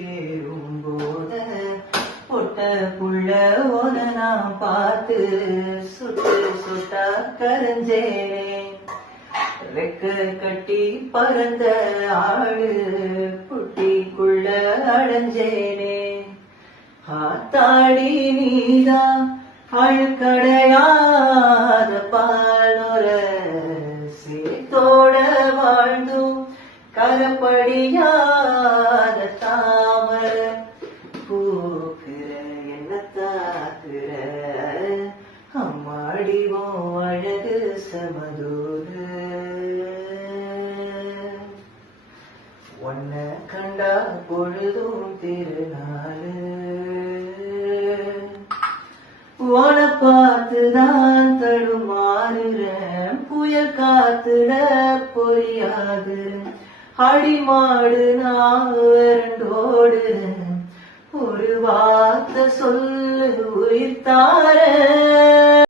ஏறும்போத பொட்டக்குள்ள ஒன நான் பார்த்து சுட்டு சுட்டா கரைஞ்சேனே. ரெக்க கட்டி பறந்த ஆளு குட்டிக்குள்ள அடைஞ்சேனே. ஆத்தாடி நீதான் அழுக்கடையாத பால்நொர சேத்தோட வாழ்ந்தும் கரப்படியாத தாமர பூக்குற என்ன தாக்குற அம்மாடிவோம் அழகு சமதூர. ஒன்ன கண்டா பொழுதும் திருநாளு உன பார்த்துதான் தடுமாறுறேன். புயல் காத்துல பொய்யாது அடிமாடு நான் வறண்டோடு ஒரு வார்த்தை சொல்லு உயிர் தார.